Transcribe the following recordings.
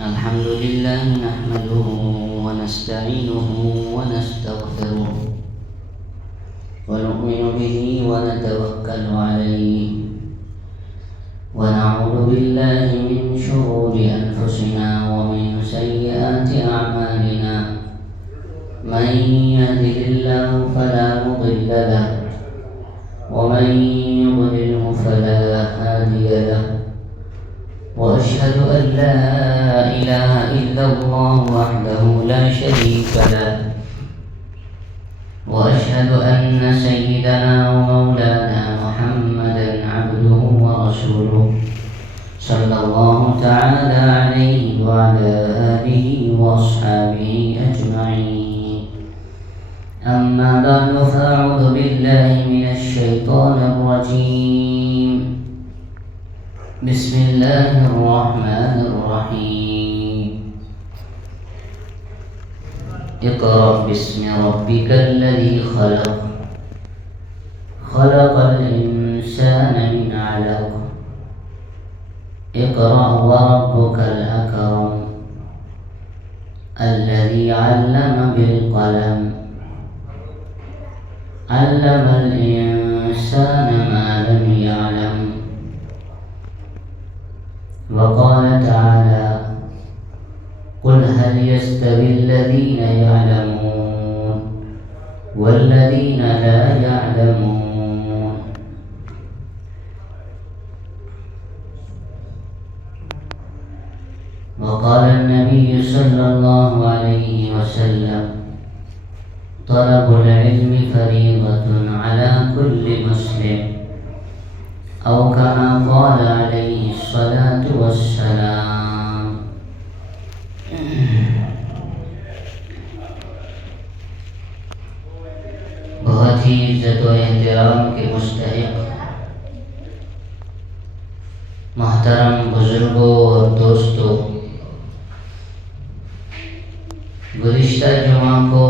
الحمد لله نحمده ونستعينه ونستغفره ونؤمن به ونتوكل عليه ونعوذ بالله من شرور أنفسنا ومن سيئات أعمالنا من يهده الله فلا مضل له ومن يضلله فلا هادي له وأشهد أن لا إله إلا الله وحده لا شريك له وأشهد أن سيدنا ومولانا محمدا عبده ورسوله صلى الله تعالى عليه وعلى آله وأصحابه أجمعين. أما بعد فأعوذ بالله من الشيطان الرجيم. بسم الله الرحمن الرحيم. اقرأ باسم ربك الذي خلق خلق الإنسان من علق اقرأ وربك الأكرم الذي علم بالقلم علم الإنسان ما لم يعلم. وقال تعالى قل هل يستوي الذين يعلمون والذين لا يعلمون. وقال النبي صلى الله عليه وسلم طلب العلم فريضة على كل مسلم أو كما قال عليه الصلاة والسلام. بہت ہی عزت و احترام کے مستحق محترم بزرگوں اور دوستوں، گزشتہ جمعہ کو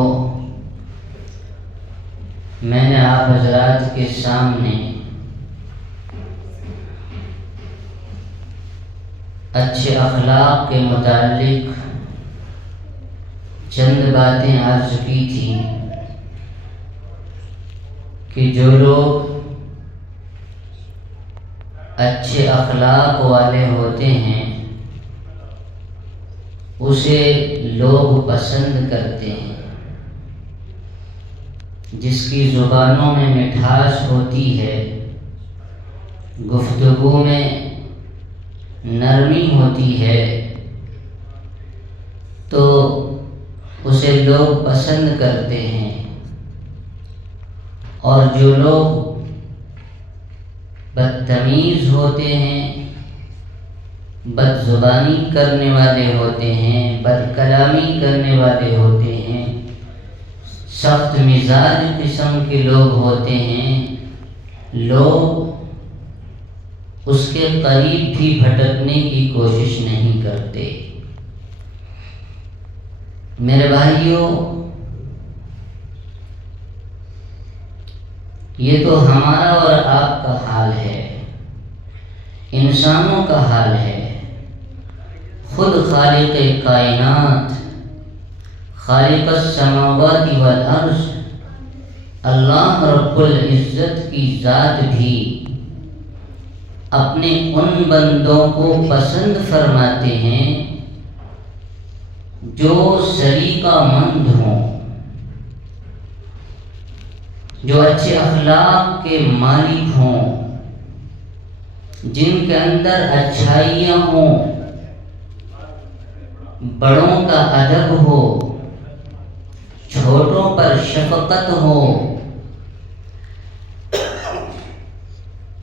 میں نے آپ حضرات کے سامنے اچھے اخلاق کے متعلق چند باتیں عرض کی تھی کہ جو لوگ اچھے اخلاق والے ہوتے ہیں اسے لوگ پسند کرتے ہیں، جس کی زبانوں میں مٹھاس ہوتی ہے، گفتگو میں نرمی ہوتی ہے، تو اسے لوگ پسند کرتے ہیں، اور جو لوگ بدتمیز ہوتے ہیں، بد زبانی کرنے والے ہوتے ہیں، بد کلامی کرنے والے ہوتے ہیں، سخت مزاج قسم کے لوگ ہوتے ہیں، لوگ اس کے قریب بھی بھٹکنے کی کوشش نہیں کرتے۔ میرے بھائیوں، یہ تو ہمارا اور آپ کا حال ہے، انسانوں کا حال ہے۔ خود خالق کائنات، خالق السماوات والارض، اللہ رب العزت کی ذات بھی اپنے ان بندوں کو پسند فرماتے ہیں جو سلیقہ مند ہوں، جو اچھے اخلاق کے مالک ہوں، جن کے اندر اچھائیاں ہوں، بڑوں کا ادب ہو، چھوٹوں پر شفقت ہو۔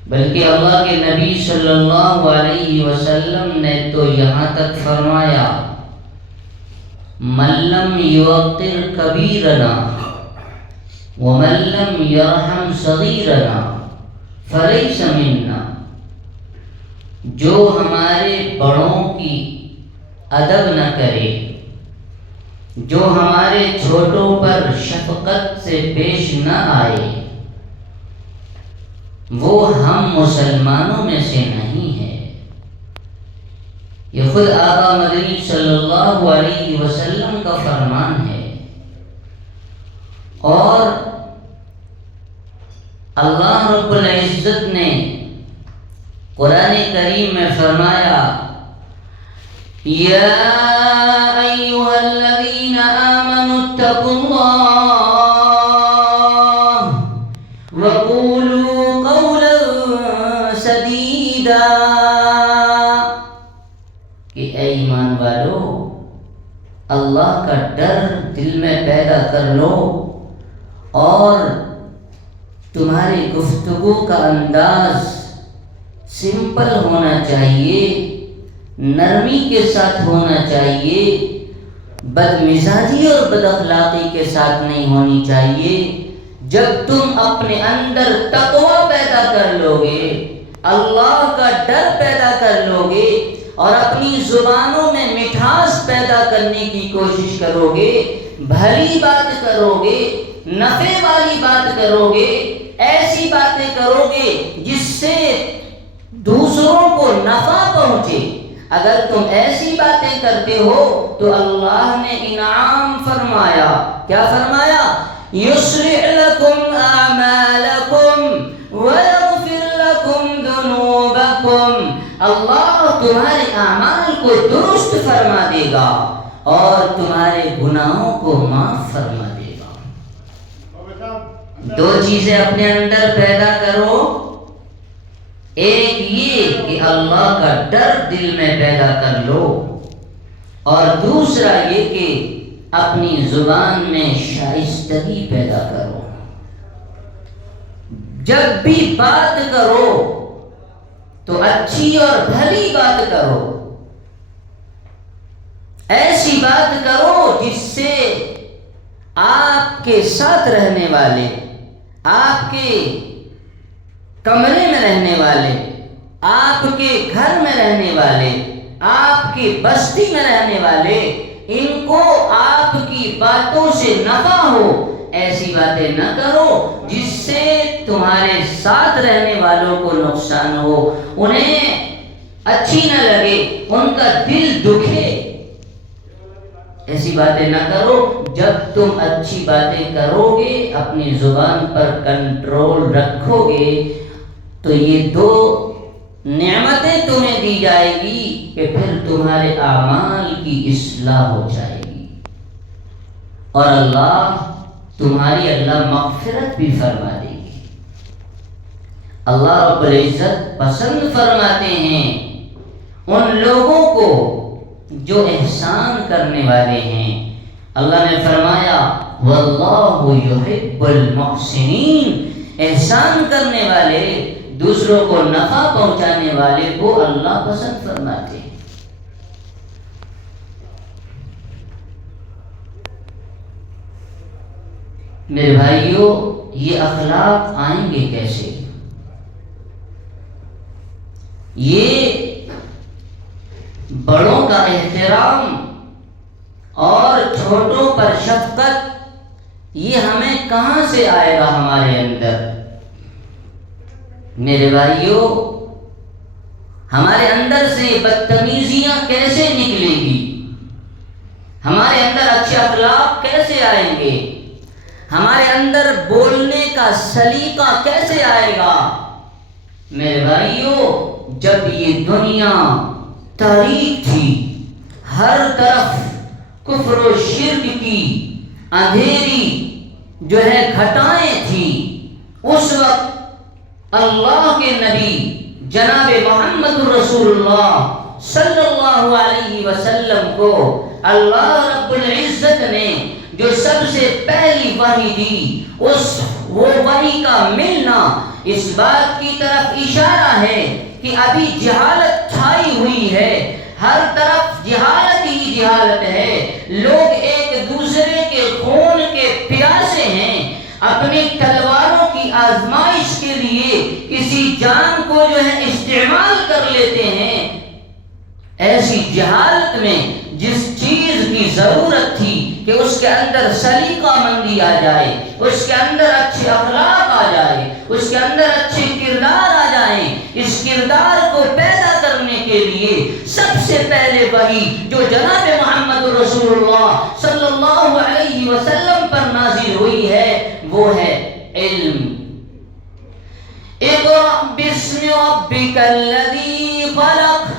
بلکہ اللہ کے نبی صلی اللہ علیہ وسلم نے تو یہاں تک فرمایا من لم یوقر کبیرنا ومن لم یرحم صغیرنا فلیس منا، جو ہمارے بڑوں کی ادب نہ کرے، جو ہمارے چھوٹوں پر شفقت سے پیش نہ آئے، وہ ہم مسلمانوں میں سے نہیں ہے۔ یہ خود آقا مدنی صلی اللہ علیہ وسلم کا فرمان ہے۔ اور اللہ رب العزت نے قرآن کریم میں فرمایا یا ایھا الذین آمنوا اتقوا اللہ وقولوا قولا سدیدا، کہ اے ایمان والو اللہ کا ڈر دل میں پیدا کر لو اور تمہاری گفتگو کا انداز سمپل ہونا چاہیے، نرمی کے ساتھ ہونا چاہیے، بد مزاجی اور بد اخلاقی کے ساتھ نہیں ہونی چاہیے۔ جب تم اپنے اندر تقوی پیدا کر لو گے، اللہ کا ڈر پیدا کر لو گے اور اپنی زبانوں میں مٹھاس پیدا کرنے کی کوشش کرو گے، بھلی بات کرو گے، نفع والی بات کرو گے، ایسی باتیں کرو گے جس سے دوسروں کو نفع پہنچے، اگر تم ایسی باتیں کرتے ہو تو اللہ نے انعام فرمایا، کیا فرمایا؟ یصلح لکم اعمالکم ویغفر لکم ذنوبکم، اللہ تمہارے اعمال کو درست فرما دے گا اور تمہارے گناہوں کو معاف فرما دے گا۔ دو چیزیں اپنے اندر پیدا کرو، ایک یہ کہ اللہ کا ڈر دل میں پیدا کر لو، اور دوسرا یہ کہ اپنی زبان میں شائستگی پیدا کرو۔ جب بھی بات کرو تو اچھی اور بھلی بات کرو، ایسی بات کرو جس سے آپ کے ساتھ رہنے والے، آپ کے کمرے میں رہنے والے، آپ کے گھر میں رہنے والے، آپ کی بستی میں رہنے والے، ان کو آپ کی باتوں سے نفع ہو۔ ایسی باتیں نہ کرو جس سے تمہارے ساتھ رہنے والوں کو نقصان ہو، انہیں اچھی نہ لگے، ان کا دل دکھے۔ ایسی باتیں نہ کرو۔ جب تم اچھی باتیں کرو گے، اپنی زبان پر کنٹرول رکھو گے، تو یہ دو نعمتیں تمہیں دی جائے گی کہ پھر تمہارے اعمال کی اصلاح ہو جائے گی، اور تمہاری اللہ مغفرت بھی فرما دے گی۔ اللہ رب العزت پسند فرماتے ہیں ان لوگوں کو جو احسان کرنے والے ہیں۔ اللہ نے فرمایا واللہ یحب المحسنین، احسان کرنے والے، دوسروں کو نفع پہنچانے والے کو اللہ پسند فرماتے ہیں۔ میرے بھائیوں، یہ اخلاق آئیں گے کیسے؟ یہ بڑوں کا احترام اور چھوٹوں پر شفقت، یہ ہمیں کہاں سے آئے گا ہمارے اندر؟ میرے بھائیوں، ہمارے اندر سے بدتمیزیاں کیسے نکلے گی؟ ہمارے اندر اچھے اخلاق کیسے آئیں گے؟ ہمارے اندر بولنے کا سلیقہ کیسے آئے گا؟ میرے بھائیوں، جب یہ دنیا تاریک تھی، ہر طرف کفر و شرک کی اندھیری گھٹائیں تھی، اس وقت اللہ کے نبی جناب محمد رسول اللہ صلی اللہ علیہ وسلم کو اللہ رب العزت نے جو سب سے پہلی وحی دی، وہ وحی کا ملنا اس بات کی طرف اشارہ ہے کہ ابھی جہالت چھائی ہوئی ہے، ہر طرف جہالت ہی جہالت ہے، لوگ ایک دوسرے کے خون کے پیاسے ہیں، اپنی تلواروں کی آزمائش کے لیے کسی جان کو استعمال کر لیتے ہیں۔ ایسی جہالت میں جس چیز کی ضرورت تھی کہ اس کے اندر سلیقہ مندی آ جائے، اس کے اندر اچھے اخلاق آ جائے، اس کے اندر اچھے کردار آ جائیں، اس کردار کو پیدا کرنے کے کے لیے سب سے پہلے وحی جو جناب محمد رسول اللہ صلی اللہ علیہ وسلم پر نازل ہوئی ہے وہ ہے علم۔ اقرأ باسم ربک الذی خلق،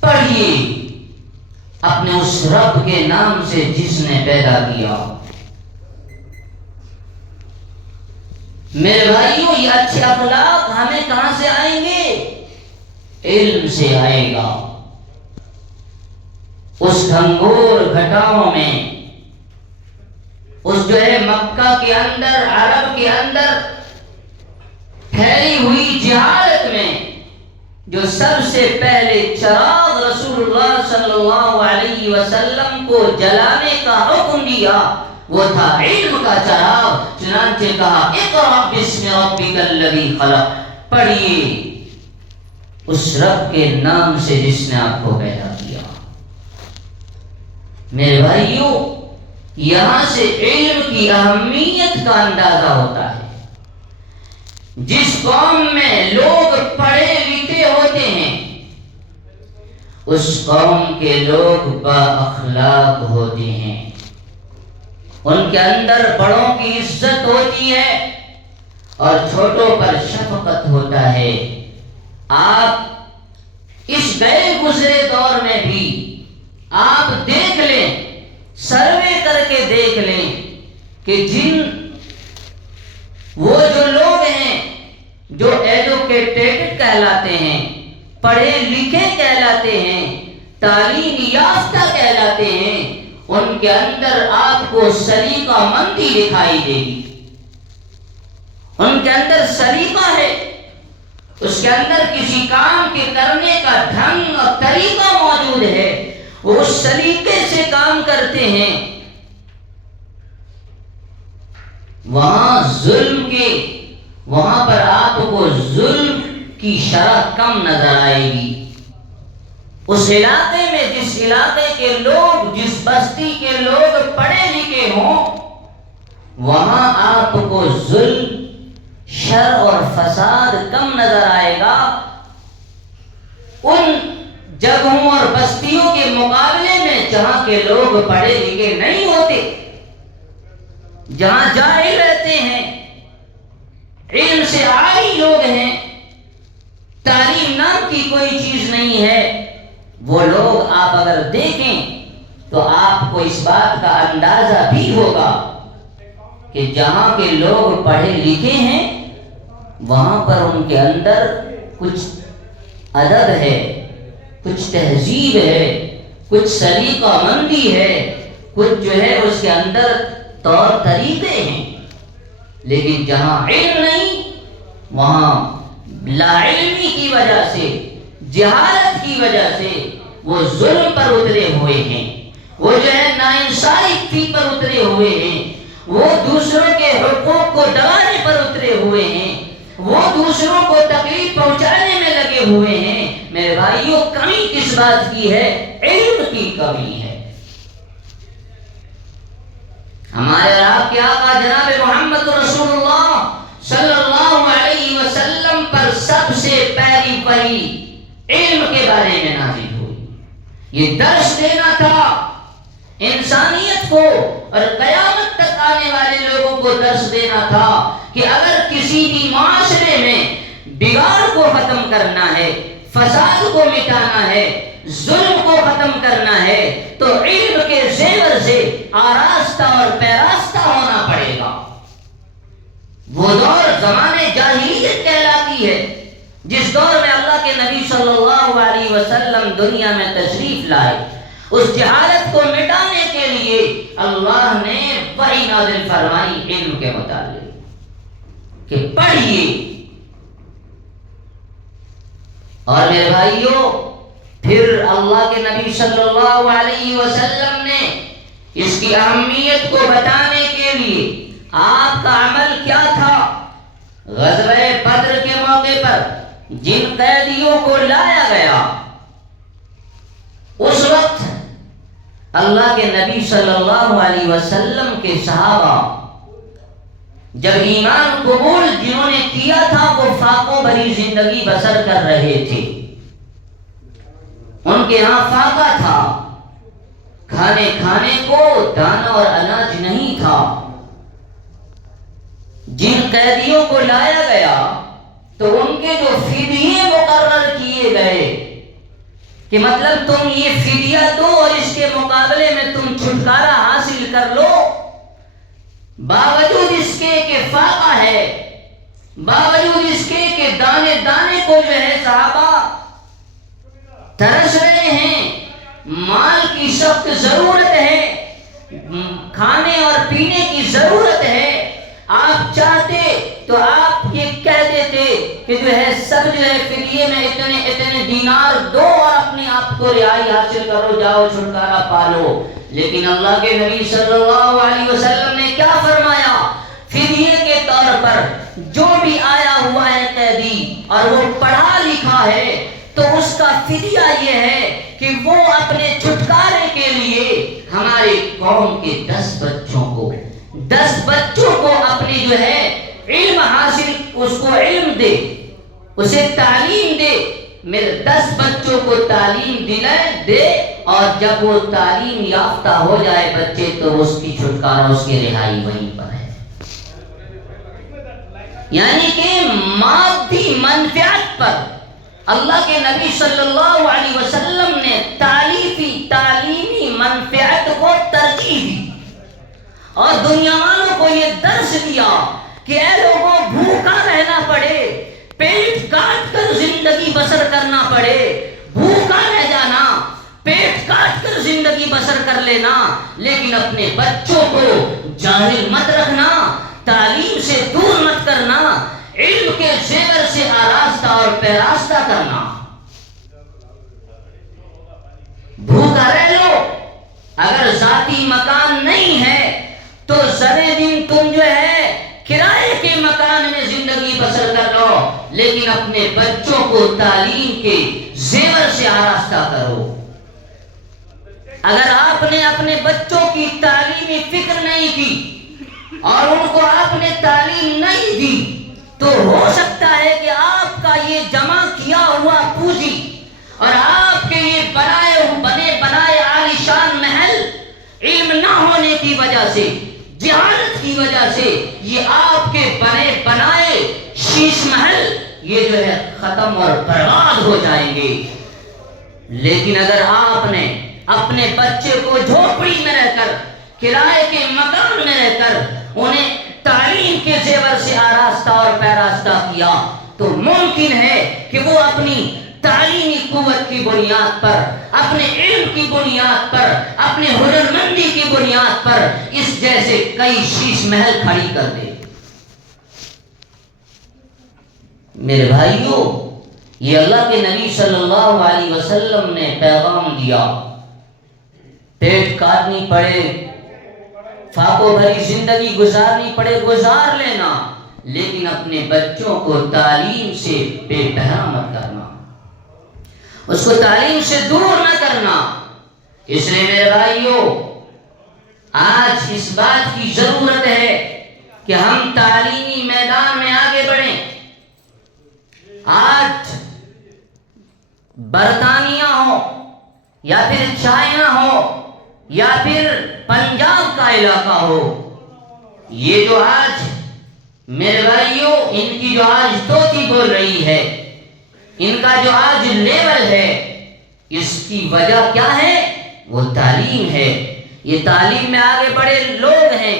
پڑھیے اپنے اس رب کے نام سے جس نے پیدا کیا۔ میرے بھائیوں، یہ اچھے اخلاق ہمیں کہاں سے آئیں گے؟ علم سے آئے گا۔ اس گھنگور گھٹاؤں میں، اس جو ہے مکہ کے اندر، عرب کے اندر پھیلی ہوئی جہالت میں جو سب سے پہلے چراغ رسول اللہ صلی اللہ علیہ وسلم کو جلانے کا حکم دیا وہ تھا علم کا چراغ۔ چنانچہ کہا اقرأ باسم ربک الذی خلق، پڑھیے اس رب کے نام سے جس نے آپ کو پیدا کیا۔ میرے بھائیوں، یہاں سے علم کی اہمیت کا اندازہ ہوتا ہے۔ جس قوم میں لوگ پڑھے لکھے ہوتے ہیں اس قوم کے لوگ با اخلاق ہوتے ہیں، ان کے اندر بڑوں کی عزت ہوتی ہے اور چھوٹوں پر شفقت ہوتا ہے۔ آپ اس گئے گزرے دور میں بھی آپ دیکھ لیں، سروے کر کے دیکھ لیں کہ وہ جو لوگ ہیں جو ایجوکیٹڈ کہلاتے ہیں، پڑھے لکھے کہلاتے ہیں، تعلیم یافتہ کہلاتے ہیں، ان کے اندر آپ کو سلیقہ مندی دکھائی دے گی۔ ان کے اندر سلیقہ ہے، اس کے اندر کسی کام کے کرنے کا ڈھنگ اور طریقہ موجود ہے، وہ اس سلیقے سے کام کرتے ہیں۔ وہاں پر آپ کو ظلم کی شرح کم نظر آئے گی۔ اس علاقے میں جس علاقے کے لوگ، جس بستی کے لوگ پڑھے لکھے ہوں، وہاں آپ کو ظلم، شر اور فساد کم نظر آئے گا۔ ان جگہوں اور بستیوں کے مقابلے میں جہاں کے لوگ پڑھے لکھے نہیں ہوتے، جہاں جاہل رہتے ہیں، علم سے عاری لوگ ہیں، تعلیم نام کی کوئی چیز نہیں ہے، وہ لوگ آپ اگر دیکھیں تو آپ کو اس بات کا اندازہ بھی ہوگا کہ جہاں کے لوگ پڑھے لکھے ہیں وہاں پر ان کے اندر کچھ ادب ہے، کچھ تہذیب ہے، کچھ سلیقہ مندی ہے، کچھ جو ہے اس کے اندر طور طریقے ہیں۔ لیکن جہاں علم نہیں، وہاں لا علمی کی وجہ سے، جہالت کی وجہ سے وہ ظلم پر اترے ہوئے ہیں، وہ جو ہے ناانصافی پر اترے ہوئے ہیں، وہ دوسروں کے حقوق کو دبانے پر اترے ہوئے ہیں، وہ دوسروں کو تکلیف پہنچانے میں لگے ہوئے ہیں۔ میرے بھائیوں، کمی کس بات کی ہے؟ علم کی کمی ہے۔ ہمارے آپ کے آقا جناب محمد رسول اللہ صلی اللہ علیہ وسلم پر سب سے پہلی وحی علم کے بارے میں نازل ہوئی۔ یہ درس دینا تھا انسانیت کو اور قیامت تک آنے والے لوگوں کو درس دینا تھا کہ اگر کسی بھی معاشرے میں بگاڑ کو ختم کرنا ہے، فساد کو مٹانا ہے، ظلم کو ختم کرنا ہے تو علم کے زیور سے آراستہ اور پیراستہ ہونا پڑے گا۔ وہ دور زمانے جاہلیت کہلاتی ہے، جس دور میں اللہ کے نبی صلی اللہ علیہ وسلم دنیا میں تشریف لائے، اس جہالت کو مٹانے کے لیے اللہ نے وحی نازل فرمائی علم کے متعلق کہ پڑھیے۔ اور میرے بھائیوں، پھر اللہ کے نبی صلی اللہ علیہ وسلم نے اس کی اہمیت کو بتانے کے لیے آپ کا عمل کیا تھا؟ غزوہ بدر کے موقع پر جن قیدیوں کو لایا گیا، اس وقت اللہ کے نبی صلی اللہ علیہ وسلم کے صحابہ جب ایمان قبول جنہوں نے کیا تھا وہ فاقوں بھری زندگی بسر کر رہے تھے، ان کے ہاں فاقہ تھا، کھانے کو دانا اور اناج نہیں تھا۔ جن قیدیوں کو لایا گیا تو ان کے جو فدیے مقرر کیے گئے کہ مطلب تم یہ فدیہ دو اور اس کے مقابلے میں تم چھٹکارا حاصل کر لو، باوجود اس کے کہ فاقہ ہے، باوجود اس کے کہ دانے دانے کو جو ہے صحابہ ترس رہے ہیں، مال کی سخت ضرورت ہے، کھانے اور پینے کی ضرورت ہے، آپ چاہتے تو آپ یہ کہہ دیتے کہ جو ہے سب جو ہے فدیے میں اتنے دینار دو اور اپنے آپ کو رہائی حاصل کرو، جاؤ چھٹکارا پالو۔ لیکن اللہ کے نبی صلی اللہ علیہ وسلم نے کیا فرمایا؟ فدیے کے طور پر جو بھی آیا ہوا ہے قیدی اور وہ پڑھا لکھا ہے تو اس کا فدیہ یہ ہے کہ وہ اپنے چھٹکارے کے لیے ہمارے قوم کے 10 بچوں کو اپنی جو ہے علم حاصل، اس کو علم دے، اسے تعلیم دے، میرے 10 بچوں کو تعلیم دے، اور جب وہ تعلیم یافتہ ہو جائے بچے تو اس کی چھٹکارا، اس کی رہائی وہیں پر ہے۔ یعنی کہ مادی منفعت پر اللہ کے نبی صلی اللہ علیہ وسلم نے تعلیمی منفعت کو ترجیح دی اور دنیا والوں کو یہ درس دیا کہ اے لوگوں، بھوکا رہنا پڑے، پیٹ کاٹ کر زندگی بسر کرنا پڑے، بھوکا رہ جانا، پیٹ کاٹ کر زندگی بسر کر لینا، لیکن اپنے بچوں کو جاہل مت رکھنا، تعلیم سے دور مت کرنا، علم کے زیور سے آراستہ اور پیراستہ کرنا۔ بھوکا رہ لو، اگر ذاتی مکان نہیں ہے تو زرے دن تم جو ہے کرائے کے مکان میں زندگی بسر کر لو، لیکن اپنے بچوں کو تعلیم کے زیور سے آراستہ کرو۔ اگر آپ نے اپنے بچوں کی تعلیمی فکر نہیں کی اور ان کو آپ نے تعلیم نہیں دی تو ہو سکتا ہے کہ آپ کا یہ جمع کیا ہوا پونجی اور آپ کے یہ بنے بنائے عالیشان محل علم نہ ہونے کی وجہ سے، جہالت کی وجہ سے یہ آپ کے بنے بنائے شیش محل یہ جو ہے ختم اور برباد ہو جائیں گے۔ لیکن اگر آپ نے اپنے بچے کو جھوپڑی میں رہ کر، کرائے کے مکان میں رہ کر انہیں تعلیم کے زیور سے آراستہ اور پیراستہ کیا تو ممکن ہے کہ وہ اپنی تعلیمی قوت کی بنیاد پر، اپنے علم کی بنیاد پر، اپنے ہنرمندی کی بنیاد پر اس جیسے کئی شیش محل کھڑی کر دے۔ میرے بھائیوں، یہ اللہ کے نبی صلی اللہ علیہ وسلم نے پیغام دیا، پیٹ کاٹنی پڑے، فاقوں بھری زندگی گزارنی پڑے، گزار لینا، لیکن اپنے بچوں کو تعلیم سے بے پہنا مت کرنا، اس کو تعلیم سے دور نہ کرنا۔ اس لیے میرے بھائیوں، آج اس بات کی ضرورت ہے کہ ہم تعلیمی میدان میں آگے بڑھیں۔ آج برطانیہ ہو یا پھر چائنا ہو یا پھر پنجاب کا علاقہ ہو، یہ جو آج میرے بھائیوں ان کی جو آج توتی بول رہی ہے، ان کا جو آج لیول ہے، اس کی وجہ کیا ہے؟ وہ تعلیم ہے۔ یہ تعلیم میں آگے بڑے لوگ ہیں،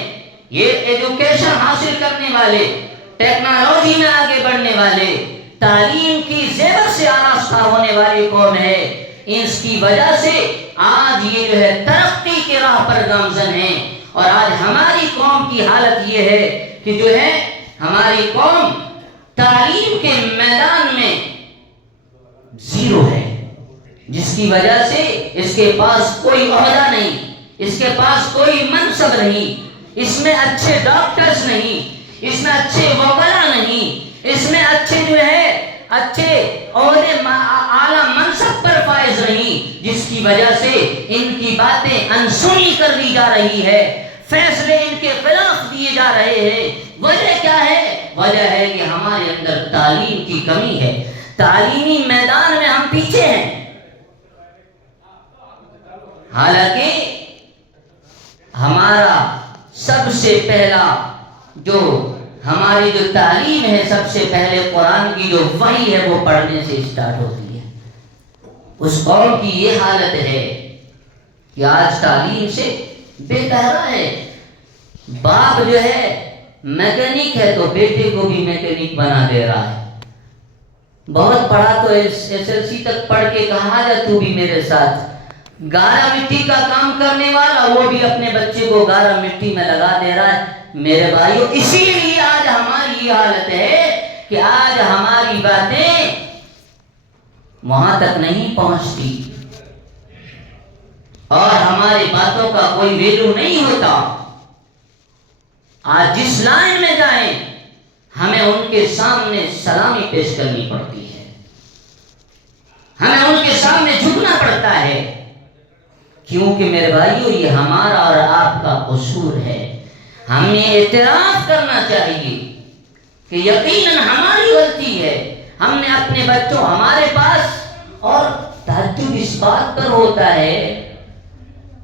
یہ ایجوکیشن حاصل کرنے والے، ٹیکنالوجی میں آگے بڑھنے والے، تعلیم کی زیور سے آراستہ ہونے والی قوم ہے۔ اس کی وجہ سے آج یہ جو ہے ترقی کے راہ پر گامزن ہیں، اور آج ہماری قوم کی حالت یہ ہے کہ جو ہے ہماری قوم تعلیم کے میدان میں زیرو ہے، جس کی وجہ سے اس کے پاس کوئی عہدہ نہیں، اس کے پاس کوئی منصب نہیں، اس میں اچھے ڈاکٹرز نہیں، اس میں اچھے وکلا نہیں، اس میں اچھے جو ہے اچھے عہدے اعلیٰ منصب پر فائز نہیں، جس کی وجہ سے ان کی باتیں انسنی کر دی جا رہی ہے، فیصلے ان کے خلاف دیے جا رہے ہیں۔ وجہ کیا ہے؟ وجہ ہے کہ ہمارے اندر تعلیم کی کمی ہے، تعلیمی میدان میں ہم پیچھے ہیں۔ حالانکہ ہمارا سب سے پہلا جو ہماری جو تعلیم ہے، سب سے پہلے قرآن کی جو وحی ہے وہ پڑھنے سے اسٹارٹ ہوتی ہے۔ اس قوم کی یہ حالت ہے کہ آج تعلیم سے بے قہرا ہے۔ باپ جو ہے میکینک ہے تو بیٹے کو بھی میکینک بنا دے رہا ہے۔ بہت پڑھا تو SSLC تک پڑھ کے کہا جا تو بھی میرے ساتھ، گارا مٹی کا کام کرنے والا وہ بھی اپنے بچے کو گارا مٹی میں لگا دے رہا ہے۔ میرے بھائیو، اسی لیے آج ہماری یہ حالت ہے کہ آج ہماری باتیں وہاں تک نہیں پہنچتی اور ہماری باتوں کا کوئی ویلو نہیں ہوتا۔ آج جس لائن میں جائیں ہمیں ان کے سامنے سلامی پیش کرنی پڑتی ہے، ہمیں ان کے سامنے جھکنا پڑتا ہے، کیونکہ میرے بھائیو یہ ہمارا اور آپ کا قصور ہے۔ ہمیں اعتراف کرنا چاہیے کہ یقیناً ہماری غلطی ہے۔ ہم نے اپنے بچوں ہمارے پاس، اور تعجب اس بات پر ہوتا ہے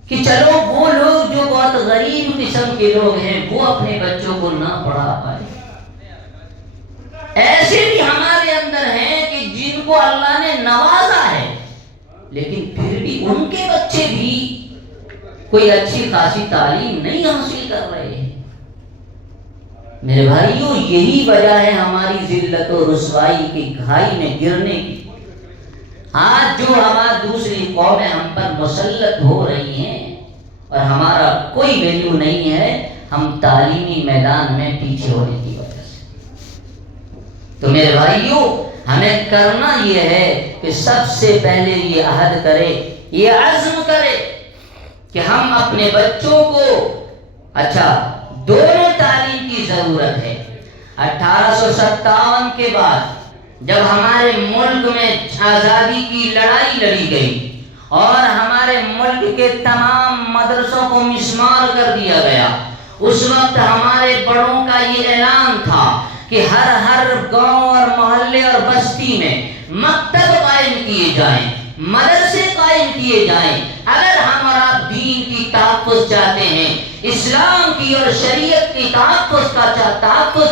کہ چلو وہ لوگ جو بہت غریب قسم کے لوگ ہیں وہ اپنے بچوں کو نہ پڑھا پائے، ایسے بھی ہمارے اندر ہیں کہ جن کو اللہ نے نوازا ہے لیکن پھر بھی ان کے بچے بھی کوئی اچھی خاصی تعلیم نہیں حاصل کر رہے ہیں۔ میرے بھائیو، یہی وجہ ہے ہماری ذلت و رسوائی کی گھائی میں گرنے کی۔ آج جو ہماری دوسری قومیں ہم پر مسلط ہو رہی ہیں اور ہمارا کوئی ویلیو نہیں ہے، ہم تعلیمی میدان میں پیچھے ہونے کی وجہ سے۔ تو میرے بھائیو، ہمیں کرنا یہ ہے کہ سب سے پہلے یہ عہد کرے، یہ عزم کرے کہ ہم اپنے بچوں کو دونوں تعلیم کی ضرورت ہے۔ 1857 کے بعد جب ہمارے ملک میں آزادی کی لڑائی لڑی گئی اور ہمارے ملک کے تمام مدرسوں کو مسمار کر دیا گیا، اس وقت ہمارے بڑوں کا یہ اعلان تھا کہ ہر گاؤں اور محلے اور بستی میں مکتب قائم کیے جائیں، مدرسے قائم کیے جائیں۔ اگر ہم اور آپ دین کی تحفظ چاہتے ہیں، اسلام کی اور شریعت کی تحفظ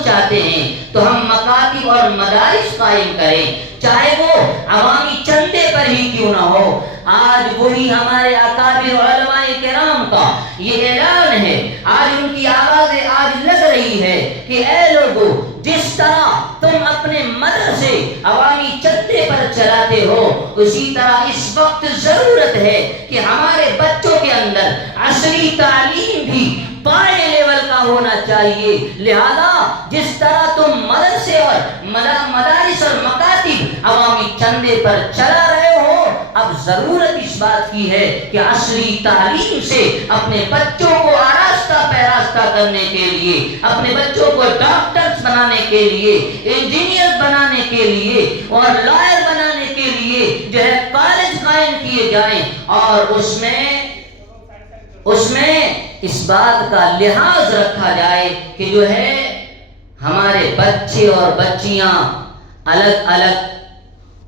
چاہتے ہیں تو ہم مکاتب اور مدارس قائم کریں، چاہے وہ عوامی چندے پر ہی کیوں نہ ہو۔ آج وہی ہمارے اکابر علماء کرام کا یہ اعلان ہے، آج ان کی آوازیں آج لگ رہی ہے کہ اے لوگو، جس طرح تم اپنے مدرسے عوامی چندے پر چلاتے ہو، اسی طرح اس وقت ضرورت ہے کہ ہمارے بچوں کے اندر عصری تعلیم بھی پائے لیول کا ہونا چاہیے۔ لہذا جس طرح تم مدرسے اور مدارس اور مکاتب عوامی چندے پر چلا رہے ہو، اب ضرورت اس بات کی ہے کہ عصری تعلیم سے اپنے بچوں کو آراستہ پیراستہ کرنے کے لیے، اپنے بچوں کو ڈاکٹرز بنانے کے لیے، انجینئر بنانے کے لیے اور لائر بنانے کے لیے جو ہے کالج قائم کیے جائیں، اور اس میں اس بات کا لحاظ رکھا جائے کہ جو ہے ہمارے بچے اور بچیاں الگ الگ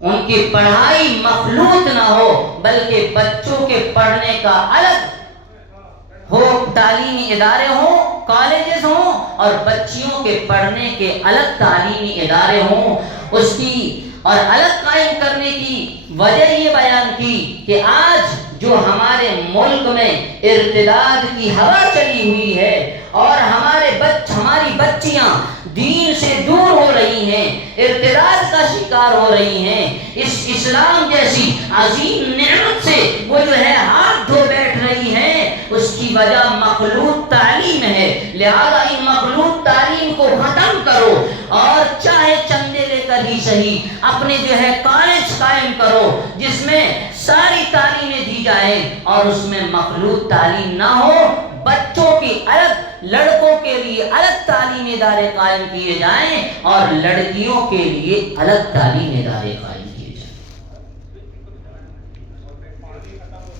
ان کی پڑھائی مخلوط نہ ہو، بلکہ بچوں کے پڑھنے کا الگ ہو، تعلیمی ادارے ہوں، کالجز ہوں، اور بچیوں کے پڑھنے کے الگ تعلیمی ادارے ہوں۔ اس کی اور الگ قائم کرنے کی وجہ یہ بیان کی کہ آج جو ہمارے ملک میں ارتداد کی ہوا چلی ہوئی ہے اور ہماری بچیاں دین سے دور ہو رہی ہیں، ارتداد کا شکار ہو رہی ہیں، اس اسلام جیسی عظیم نعمت سے وہ جو ہے ہاتھ دھو بیٹھ رہی ہیں، اس کی وجہ مخلوط تعلیم ہے۔ لہذا ان مخلوط تعلیم کو ختم کرو اور چاہے چندے لے کر ہی صحیح اپنے جو ہے کالج قائم کرو جس میں ساری تعلیمیں دی جائیں اور اس میں مخلوط تعلیم نہ ہو۔ بچوں کی الگ، لڑکوں کے لیے الگ تعلیمی ادارے قائم کیے جائیں اور لڑکیوں کے لیے الگ تعلیمی ادارے قائم کیے جائیں۔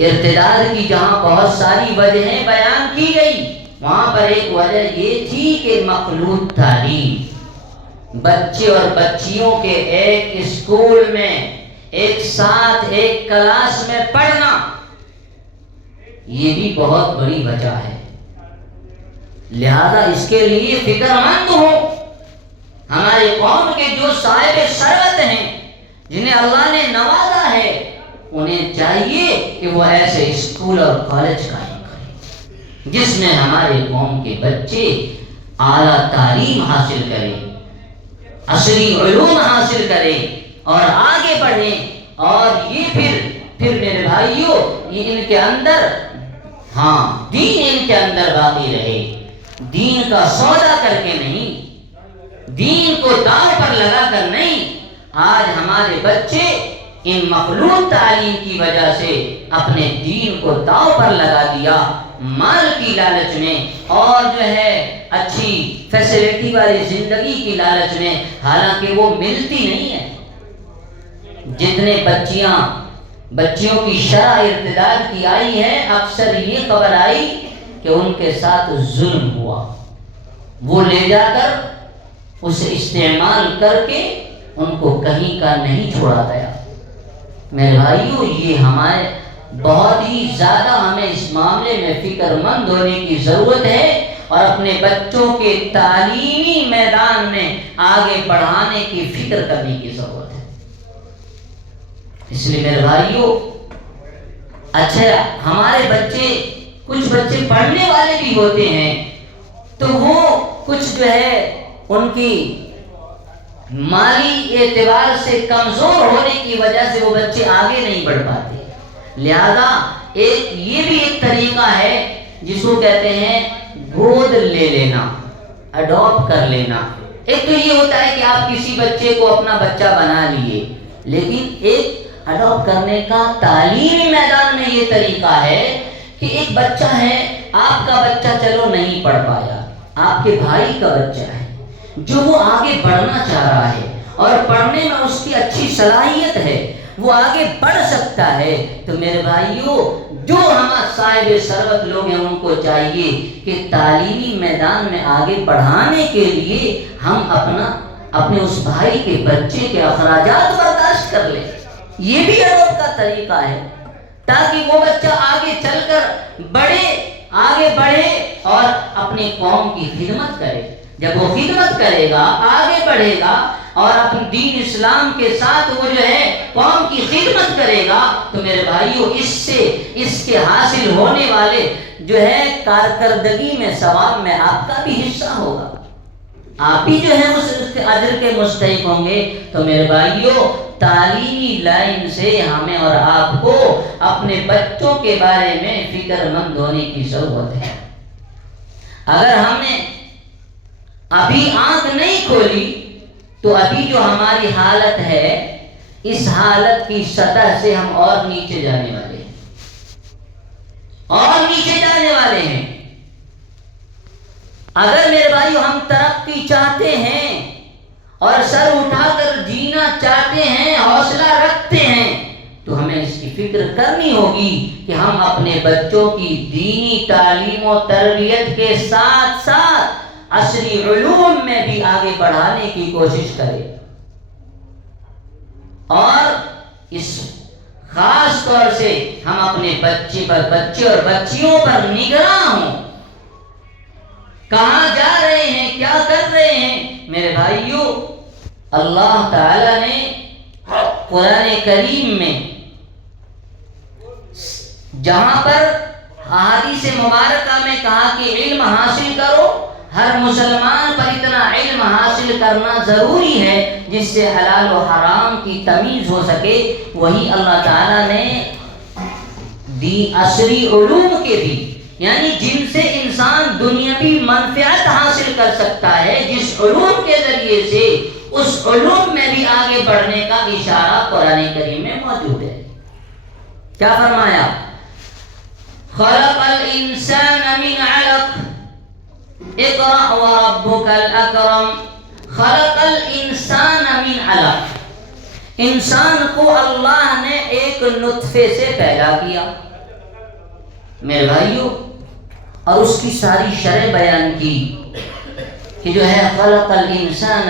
ارتداد کی جہاں بہت ساری وجہیں بیان کی گئی، وہاں پر ایک وجہ یہ تھی کہ مخلوط تعلیم، بچے اور بچیوں کے ایک اسکول میں ایک ساتھ ایک کلاس میں پڑھنا، یہ بھی بہت بڑی وجہ ہے۔ لہذا اس کے لیے فکر مند ہو۔ ہماری قوم کے جو صاحب ثروت ہیں، جنہیں اللہ نے نوازا ہے، انہیں چاہیے کہ وہ ایسے اسکول اور کالج قائم کریں جس میں ہمارے قوم کے بچے اعلیٰ تعلیم حاصل کریں، عصری علوم حاصل کریں اور آگے بڑھیں۔ اور یہ پھر میرے بھائیوں، یہ ان کے اندر دین ان کے اندر باقی رہے، دین کا سودا کر کے نہیں، دین کو داؤ پر لگا کر نہیں۔ آج ہمارے بچے ان مخلوط تعلیم کی وجہ سے اپنے دین کو داؤ پر لگا دیا، مال کی لالچ میں اور اچھی فیسلٹی والی زندگی کی لالچ میں، حالانکہ وہ ملتی نہیں ہے۔ جتنے بچیوں کی شرح ارتداد کی آئی ہے، اکثر یہ خبر آئی کہ ان کے ساتھ ظلم ہوا، وہ لے جا کر اسے استعمال کر کے ان کو کہیں کا نہیں چھوڑا گیا۔ میرے بھائیوں، یہ ہمارے بہت ہی زیادہ ہمیں اس معاملے میں فکر مند ہونے کی ضرورت ہے اور اپنے بچوں کے تعلیمی میدان میں آگے بڑھانے کی فکر کرنے کی ضرورت ہے۔ اس لیے میرے بھائیوں، اچھا ہمارے بچے، کچھ بچے پڑھنے والے بھی ہوتے ہیں تو وہ کچھ ان کی مالی اعتبار سے کمزور ہونے کی وجہ سے وہ بچے آگے نہیں بڑھ پاتے۔ لہذا یہ بھی ایک طریقہ ہے جس کو کہتے ہیں گود لے لینا، اڈاپٹ کر لینا۔ ایک تو یہ ہوتا ہے کہ آپ کسی بچے کو اپنا بچہ بنا لیے، لیکن ایک اڈاپٹ کرنے کا تعلیمی میدان میں یہ طریقہ ہے کہ ایک بچہ ہے، آپ کا بچہ چلو نہیں پڑھ پایا، آپ کے بھائی کا بچہ ہے جو وہ آگے بڑھنا چاہ رہا ہے اور پڑھنے میں اس کی اچھی صلاحیت ہے، وہ آگے بڑھ سکتا ہے، تو میرے بھائیوں، جو ہمارے صاحب ثروت لوگ ہیں ان کو چاہیے کہ تعلیمی میدان میں آگے بڑھانے کے لیے ہم اپنے اس بھائی کے بچے کے اخراجات برداشت کر لیں۔ یہ بھی اڈاپٹ کا طریقہ ہے تاکہ وہ بچہ آگے چل کر آگے بڑھے اور اپنی قوم کی خدمت کرے۔ جب وہ خدمت کرے گا، آگے بڑھے گا اور اپنے دین اسلام کے ساتھ وہ قوم کی خدمت کرے گا، تو میرے بھائیوں، اس کے حاصل ہونے والے کارکردگی میں، ثواب میں آپ کا بھی حصہ ہوگا، آپ بھی اس کے اجر کے مستحق ہوں گے۔ تو میرے بھائیوں، تعلیمی لائن سے ہمیں اور آپ کو اپنے بچوں کے بارے میں فکر مند ہونے کی ضرورت ہے۔ اگر ہم نے ابھی آنکھ نہیں کھولی تو ابھی جو ہماری حالت ہے، اس حالت کی سطح سے ہم اور نیچے جانے والے ہیں، اور نیچے جانے والے ہیں۔ اگر میرے بھائیو ہم ترقی چاہتے ہیں اور سر اٹھا کر جینا چاہتے ہیں، حوصلہ رکھتے ہیں، تو ہمیں اس کی فکر کرنی ہوگی کہ ہم اپنے بچوں کی دینی تعلیم و تربیت کے ساتھ ساتھ عصری علوم میں بھی آگے بڑھانے کی کوشش کریں، اور اس خاص طور سے ہم اپنے بچے اور بچیوں پر نگراں ہوں، کہاں جا رہے ہیں، کیا کر رہے ہیں۔ میرے بھائیوں، اللہ تعالی نے قرآن کریم میں جہاں پر احادیث مبارکہ میں کہا کہ علم حاصل کرو، ہر مسلمان پر اتنا علم حاصل کرنا ضروری ہے جس سے حلال و حرام کی تمیز ہو سکے، وہی اللہ تعالیٰ نے عصری علوم کے بھی، یعنی جن سے انسان دنیاوی منفعت حاصل کر سکتا ہے، جس علوم کے ذریعے سے اس علوم میں بھی آگے بڑھنے کا اشارہ قرآن کریم میں موجود ہے۔ کیا فرمایا؟ خلق الانسان من علق اقرأ وربك الاکرم۔ خلق الانسان من علق، انسان کو اللہ نے ایک نطفے سے پیدا کیا میرے بھائیوں، اور اس کی ساری شرح بیان کی کہ جو ہے خلق الانسان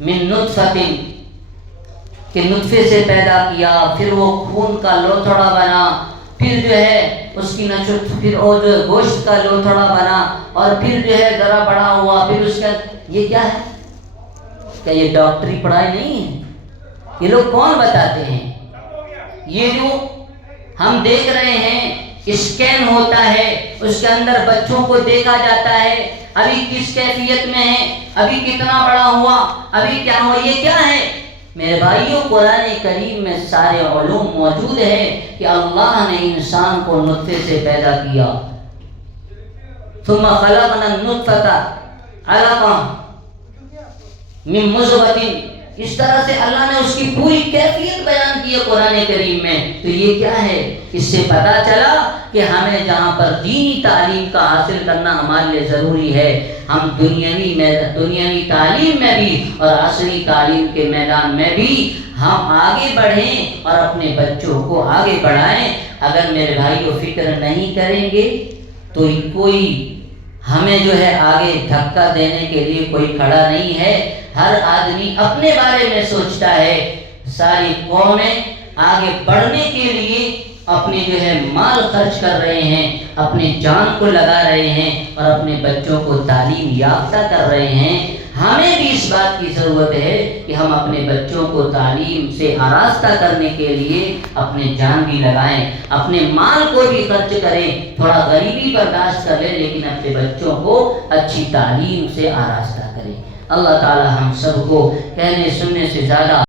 من نطفۃ، کہ نطفے سے پیدا کیا، پھر وہ خون کا لوتھڑا بنا، پھر جو ہے اس کی پھر وہ جو گوشت کا لوتھڑا بنا، اور پھر جو ہے ذرا بڑا ہوا، پھر اس کا یہ کیا ہے؟ کیا یہ ڈاکٹری پڑھائی نہیں ہے؟ یہ لوگ کون بتاتے ہیں؟ یہ جو ہم دیکھ رہے ہیں اسکین ہوتا ہے، اس کے اندر بچوں کو دیکھا جاتا ہے، ابھی کس کیفیت میں ہے، ابھی کتنا بڑا ہوا، ابھی کیا ہوا، یہ کیا ہے؟ میرے بھائیوں، قرآن کریم میں سارے علوم موجود ہے کہ اللہ نے انسان کو نطفے سے پیدا کیا، ثم خلقنا النطفۃ علقۃ من مضغۃ، اس طرح سے اللہ نے اس کی پوری کیفیت بیان کی ہے قرآن کریم میں۔ تو یہ کیا ہے؟ اس سے پتا چلا کہ ہمیں جہاں پر دینی تعلیم کا حاصل کرنا ہمارے لیے ضروری ہے، ہم دنیاوی تعلیم میں بھی اور عصری تعلیم کے میدان میں بھی ہم آگے بڑھیں اور اپنے بچوں کو آگے بڑھائیں۔ اگر میرے بھائیوں فکر نہیں کریں گے تو کوئی ہمیں جو ہے آگے دھکا دینے کے لیے کوئی کھڑا نہیں ہے۔ ہر آدمی اپنے بارے میں سوچتا ہے، ساری قومیں آگے بڑھنے کے لیے اپنے جو ہے مال خرچ کر رہے ہیں، اپنے جان کو لگا رہے ہیں اور اپنے بچوں کو تعلیم یافتہ کر رہے ہیں۔ ہمیں بھی اس بات کی ضرورت ہے کہ ہم اپنے بچوں کو تعلیم سے آراستہ کرنے کے لیے اپنے جان بھی لگائیں، اپنے مال کو بھی خرچ کریں، تھوڑا غریبی برداشت کر لیں، لیکن اپنے بچوں کو اچھی تعلیم سے آراستہ کریں۔ اللہ تعالی ہم سب کو کہنے سننے سے زیادہ